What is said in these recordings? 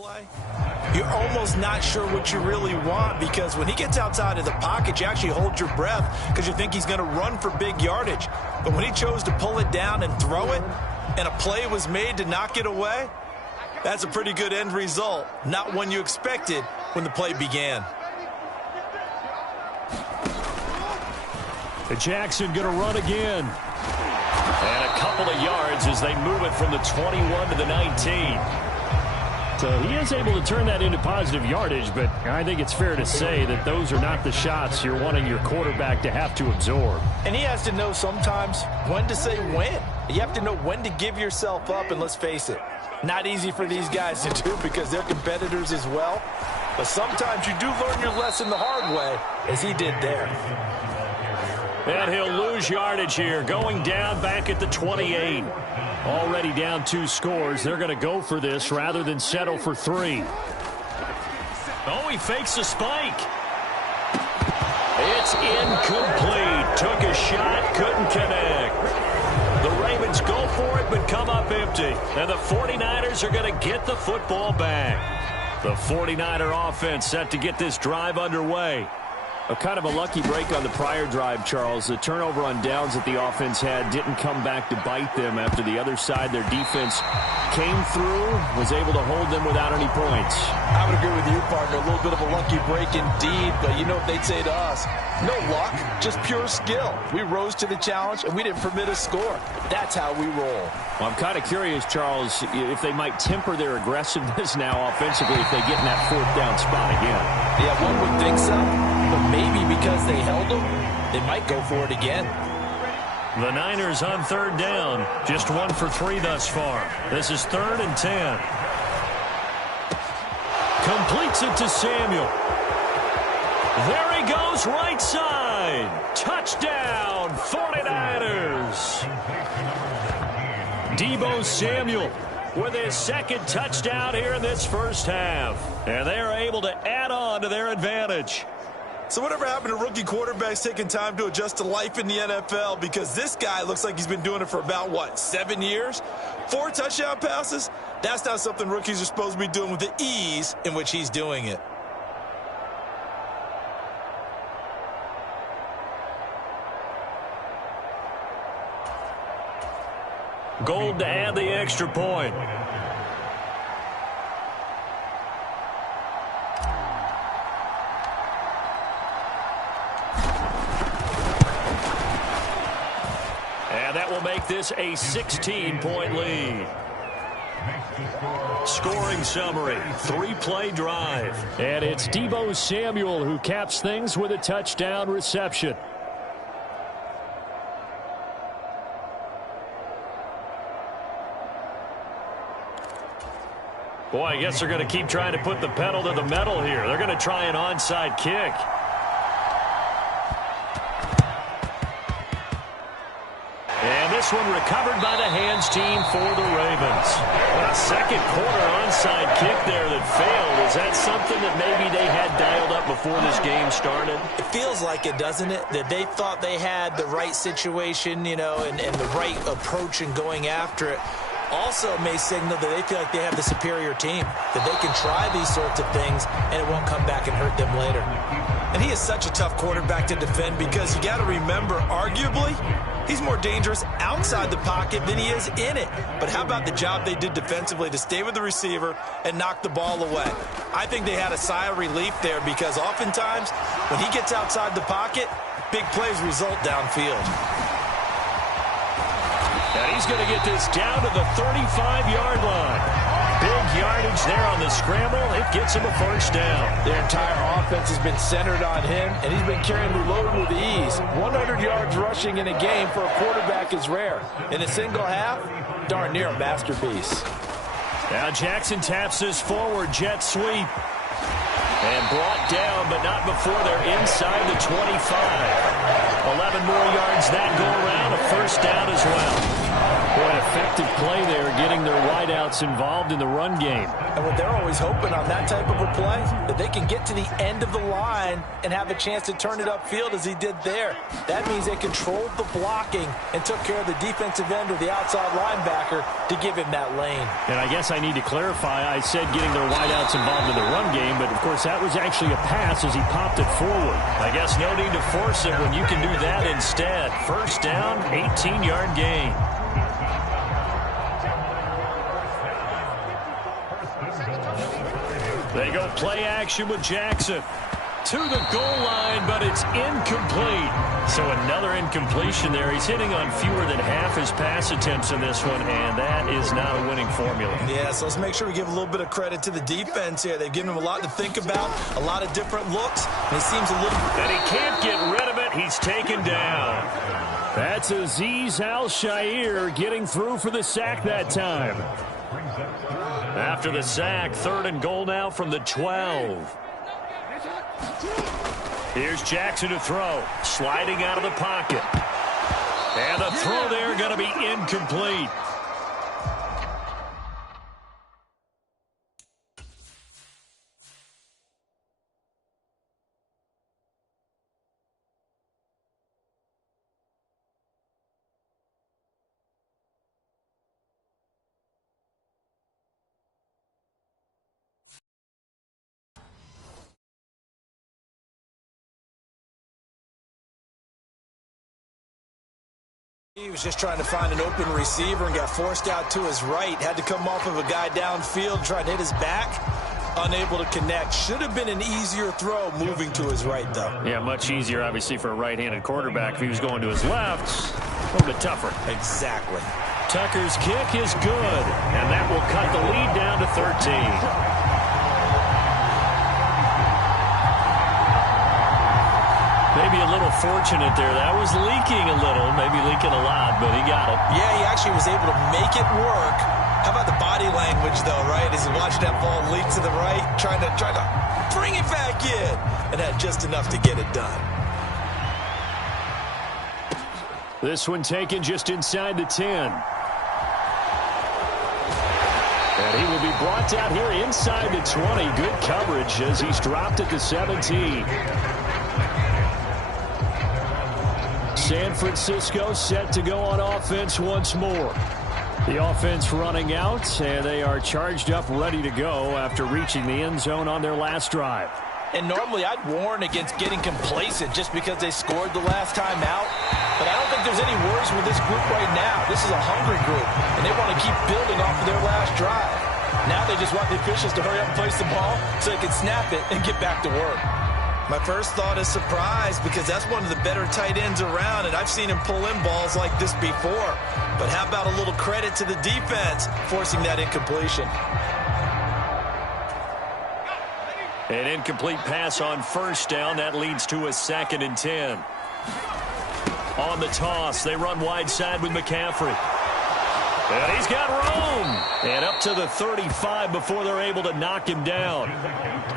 play, you're almost not sure what you really want, because when he gets outside of the pocket, you actually hold your breath because you think he's going to run for big yardage. But when he chose to pull it down and throw it, and a play was made to knock it away, that's a pretty good end result. Not one you expected when the play began. Jackson going to run again. And a couple of yards as they move it from the 21 to the 19. So he is able to turn that into positive yardage, but I think it's fair to say that those are not the shots you're wanting your quarterback to have to absorb. And he has to know sometimes when to say when. You have to know when to give yourself up, and let's face it, not easy for these guys to do because they're competitors as well. But sometimes you do learn your lesson the hard way, as he did there. And he'll lose yardage here, going down back at the 28. Already down 2 scores. They're going to go for this rather than settle for 3. Oh, he fakes a spike. It's incomplete. Took a shot, couldn't connect. The Ravens go for it, but come up empty. And the 49ers are going to get the football back. The 49er offense set to get this drive underway. A kind of a lucky break on the prior drive, Charles. The turnover on downs that the offense had didn't come back to bite them after the other side. Their defense came through, was able to hold them without any points. I would agree with you, partner. A little bit of a lucky break indeed, but you know what they'd say to us? No luck, just pure skill. We rose to the challenge, and we didn't permit a score. That's how we roll. Well, I'm kind of curious, Charles, if they might temper their aggressiveness now offensively if they get in that 4th down spot again. Yeah, one would think so. But maybe because they held them, they might go for it again. The Niners on 3rd down. Just 1 for 3 thus far. This is 3rd and 10. Completes it to Samuel. There he goes, right side. Touchdown, 49ers. Deebo Samuel with his 2nd touchdown here in this first half. And they're able to add on to their advantage. So whatever happened to rookie quarterbacks taking time to adjust to life in the NFL? Because this guy looks like he's been doing it for about, what, 7 years? 4 touchdown passes? That's not something rookies are supposed to be doing with the ease in which he's doing it. Gold to add the extra point. And that will make this a 16-point lead. Scoring summary, 3-play drive. And it's Deebo Samuel who caps things with a touchdown reception. Boy, I guess they're going to keep trying to put the pedal to the metal here. They're going to try an onside kick. And this one recovered by the hands team for the Ravens. A 2nd quarter onside kick there that failed. Is that something that maybe they had dialed up before this game started? It feels like it, doesn't it? That they thought they had the right situation, you know, and the right approach in going after it. Also may signal that they feel like they have the superior team, that they can try these sorts of things and it won't come back and hurt them later. And he is such a tough quarterback to defend because you got to remember, arguably, he's more dangerous outside the pocket than he is in it. But how about the job they did defensively to stay with the receiver and knock the ball away? I think they had a sigh of relief there because oftentimes when he gets outside the pocket, big plays result downfield. And he's going to get this down to the 35-yard line. Big yardage there on the scramble. It gets him a 1st down. Their entire offense has been centered on him, and he's been carrying the load with ease. 100 yards rushing in a game for a quarterback is rare. In a single half, darn near a masterpiece. Now Jackson taps this forward jet sweep. And brought down, but not before they're inside the 25. 11 more yards that go around, a 1st down as well. Boy, effective play there, getting their wideouts involved in the run game. And what they're always hoping on that type of a play, that they can get to the end of the line and have a chance to turn it upfield as he did there. That means they controlled the blocking and took care of the defensive end or the outside linebacker to give him that lane. And I guess I need to clarify, I said getting their wideouts involved in the run game, but of course that was actually a pass as he popped it forward. I guess no need to force it when you can do that instead. First down, 18-yard gain. They go play action with Jackson. To the goal line, but it's incomplete. So another incompletion there. He's hitting on fewer than half his pass attempts in this one, and that is not a winning formula. Yeah, so let's make sure we give a little bit of credit to the defense here. They've given him a lot to think about, a lot of different looks, and he seems a little... And he can't get rid of it. He's taken down. That's Azeez Al-Shaair getting through for the sack that time. After the sack, 3rd and goal now from the 12. Here's Jackson to throw. Sliding out of the pocket. And the throw there going to be incomplete. He was just trying to find an open receiver and got forced out to his right. Had to come off of a guy downfield, trying to hit his back. Unable to connect. Should have been an easier throw moving to his right, though. Yeah, much easier, obviously, for a right-handed quarterback. If he was going to his left, a little bit tougher. Exactly. Tucker's kick is good, and that will cut the lead down to 13. Maybe a little fortunate there. That was leaking a little, maybe leaking a lot, but he got it. Yeah, he actually was able to make it work. How about the body language, though, right? As he watched that ball leak to the right, trying to bring it back in, and had just enough to get it done. This one taken just inside the 10. And he will be brought down here inside the 20. Good coverage as he's dropped at the 17. San Francisco set to go on offense once more. The offense running out, and they are charged up, ready to go after reaching the end zone on their last drive. And normally I'd warn against getting complacent just because they scored the last time out. But I don't think there's any worries with this group right now. This is a hungry group, and they want to keep building off of their last drive. Now they just want the officials to hurry up and place the ball so they can snap it and get back to work. My first thought is surprise because that's one of the better tight ends around, and I've seen him pull in balls like this before. But how about a little credit to the defense forcing that incompletion? An incomplete pass on first down. That leads to a 2nd and 10. On the toss, they run wide side with McCaffrey. And he's got room. And up to the 35 before they're able to knock him down.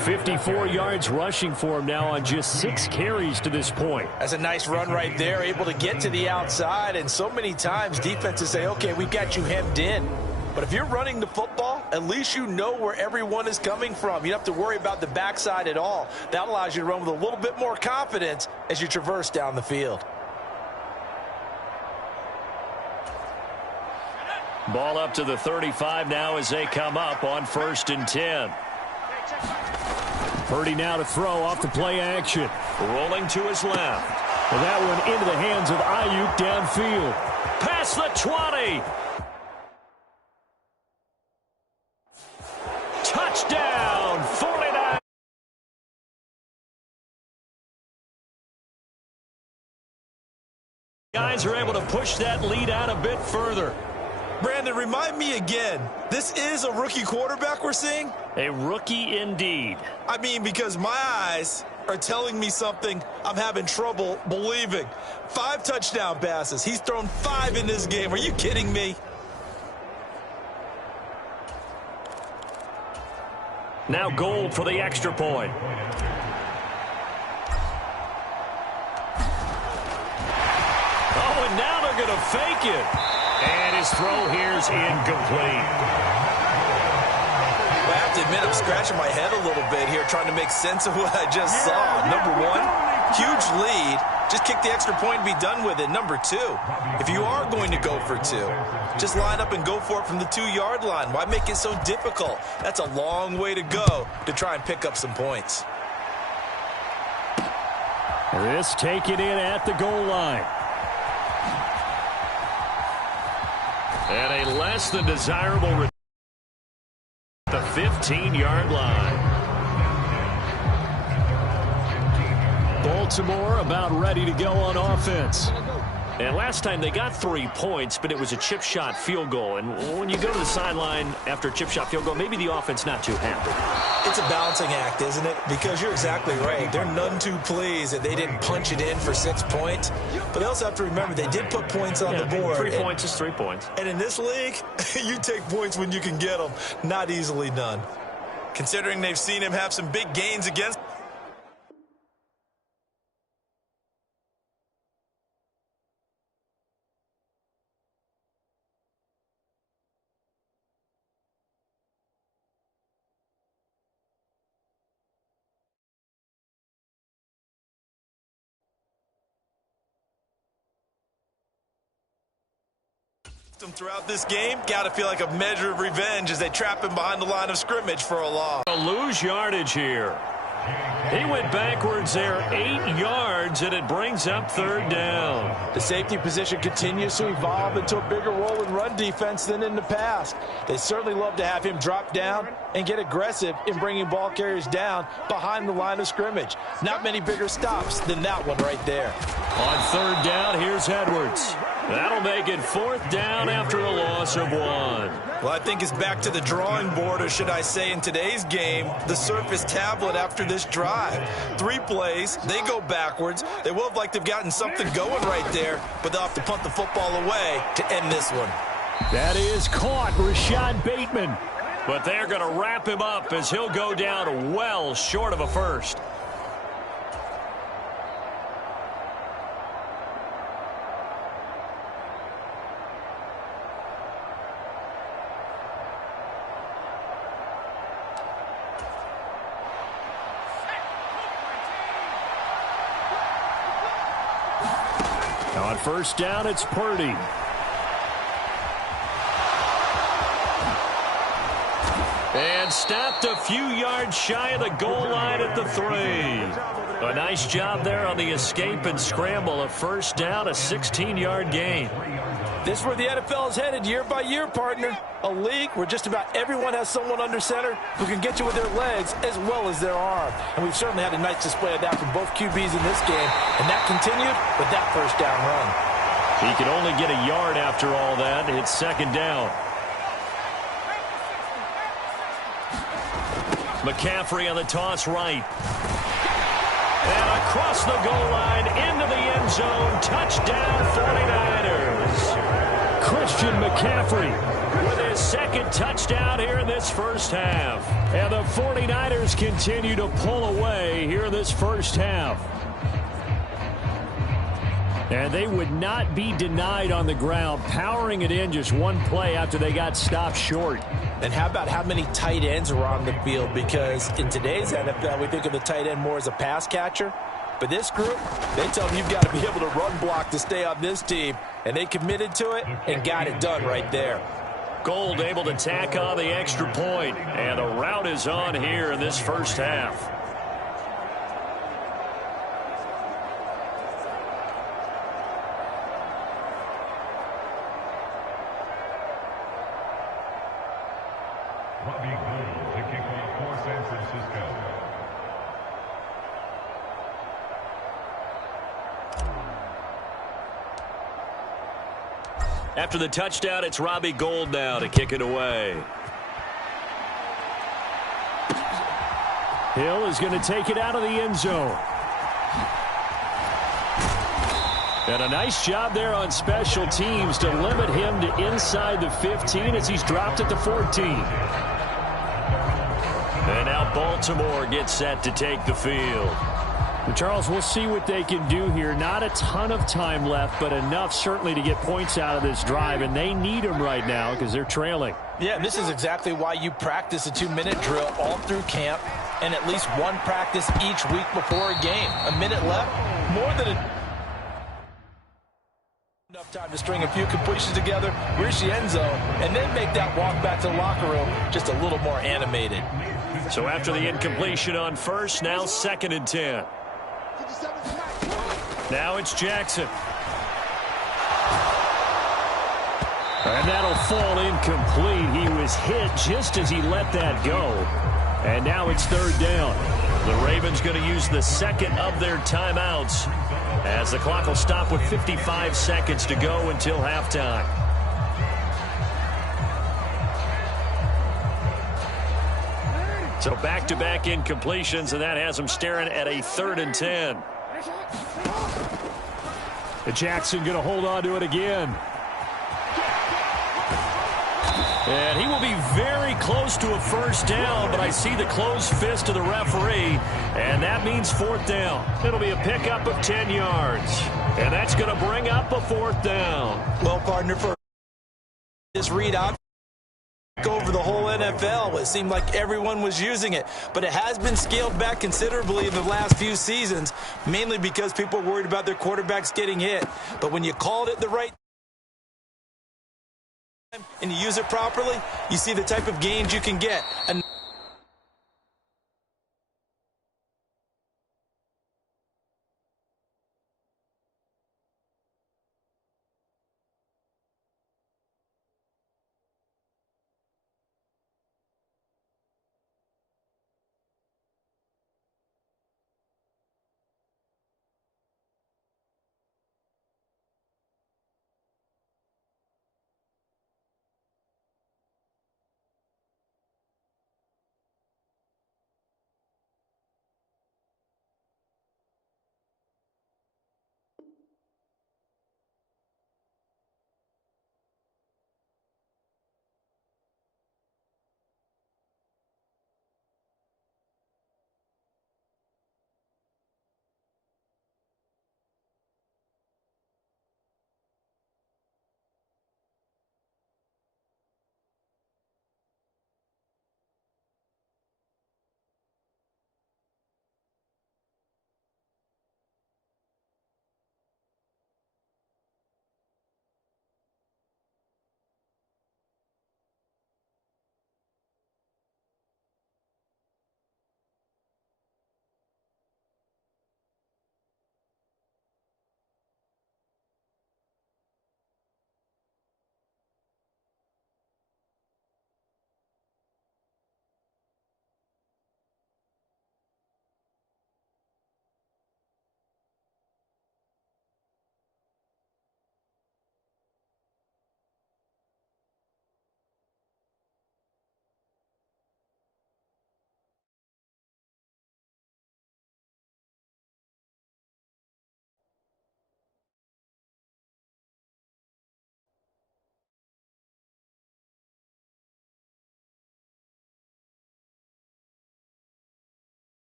54 yards rushing for him now on just 6 carries to this point. That's a nice run right there, able to get to the outside. And so many times defenses say, okay, we've got you hemmed in. But if you're running the football, at least you know where everyone is coming from. You don't have to worry about the backside at all. That allows you to run with a little bit more confidence as you traverse down the field. Ball up to the 35 now as they come up on 1st and 10. Purdy now to throw off the play action. Rolling to his left. And that one into the hands of Ayuk downfield. Past the 20. Touchdown, 49. Guys are able to push that lead out a bit further. Brandon, remind me again, this is a rookie quarterback we're seeing? A rookie indeed. I mean, because my eyes are telling me something I'm having trouble believing. 5 touchdown passes. He's thrown 5 in this game. Are you kidding me? Now Gold for the extra point. Oh, and now they're going to fake it. And his throw here's incomplete. I have to admit, I'm scratching my head a little bit here trying to make sense of what I just saw. Number one, huge lead. Just kick the extra point and be done with it. Number two, if you are going to go for two, just line up and go for it from the 2-yard line. Why make it so difficult? That's a long way to go to try and pick up some points. This taken in at the goal line. And a less than desirable return at the 15-yard line. Baltimore about ready to go on offense. And last time they got 3 points, but it was a chip shot field goal. And when you go to the sideline after a chip shot field goal, maybe the offense not too happy. It's a balancing act, isn't it? Because you're exactly right. They're none too pleased that they didn't punch it in for 6 points. But they also have to remember they did put points on the board. 3 points is 3 points. And in this league, you take points when you can get them. Not easily done. Considering they've seen him have some big gains against them throughout this game. Got to feel like a measure of revenge as they trap him behind the line of scrimmage for a loss. Lose yardage here. He went backwards there 8 yards, and it brings up 3rd down. The safety position continues to evolve into a bigger role in run defense than in the past. They certainly love to have him drop down and get aggressive in bringing ball carriers down behind the line of scrimmage. Not many bigger stops than that one right there. On 3rd down, here's Edwards. That'll make it 4th down after a loss of 1. Well, I think it's back to the drawing board, or should I say in today's game, the Surface tablet after this drive. 3 plays, they go backwards. They will have like they've gotten something going right there, but they'll have to punt the football away to end this one. That is caught, Rashad Bateman. But they're going to wrap him up as he'll go down well short of a first. On 1st down, it's Purdy. And stopped a few yards shy of the goal line at the 3. A nice job there on the escape and scramble. A 1st down, a 16-yard gain. This is where the NFL is headed year by year, partner. A league where just about everyone has someone under center who can get you with their legs as well as their arm. And we've certainly had a nice display of that from both QBs in this game. And that continued with that 1st down run. He could only get a yard after all that. It's 2nd down. McCaffrey on the toss right. And across the goal line into the end zone. Touchdown 49ers. Christian McCaffrey with his 2nd touchdown here in this 1st half. And the 49ers continue to pull away here in this 1st half. And they would not be denied on the ground, powering it in just 1 play after they got stopped short. And how about how many tight ends are on the field? Because in today's NFL, we think of the tight end more as a pass catcher. But this group, they tell them you've got to be able to run block to stay on this team. And they committed to it and got it done right there. Gold able to tack on the extra point. And the route is on here in this 1st half. After the touchdown, it's Robbie Gould now to kick it away. Hill is going to take it out of the end zone. And a nice job there on special teams to limit him to inside the 15 as he's dropped at the 14. And now Baltimore gets set to take the field. And Charles, we'll see what they can do here. Not a ton of time left, but enough certainly to get points out of this drive, and they need them right now because they're trailing. Yeah, and this is exactly why you practice a 2-minute drill all through camp and at least one practice each week before a game. A minute left, more than enough time to string a few completions together, reach the end zone, and then make that walk back to the locker room just a little more animated. So after the incompletion on first, now 2nd and 10. Now it's Jackson. And that'll fall incomplete. He was hit just as he let that go. And now it's 3rd down. The Ravens going to use the 2nd of their timeouts as the clock will stop with 55 seconds to go until halftime. So back-to-back incompletions, and that has them staring at a 3rd and 10. And Jackson going to hold on to it again. And he will be very close to a 1st down, but I see the closed fist of the referee, and that means 4th down. It'll be a pickup of 10 yards, and that's going to bring up a 4th down. Well, partner, for this read out over the whole NFL, it seemed like everyone was using it, but it has been scaled back considerably in the last few seasons, mainly because people are worried about their quarterbacks getting hit. But when you called it the right time and you use it properly, you see the type of gains you can get. And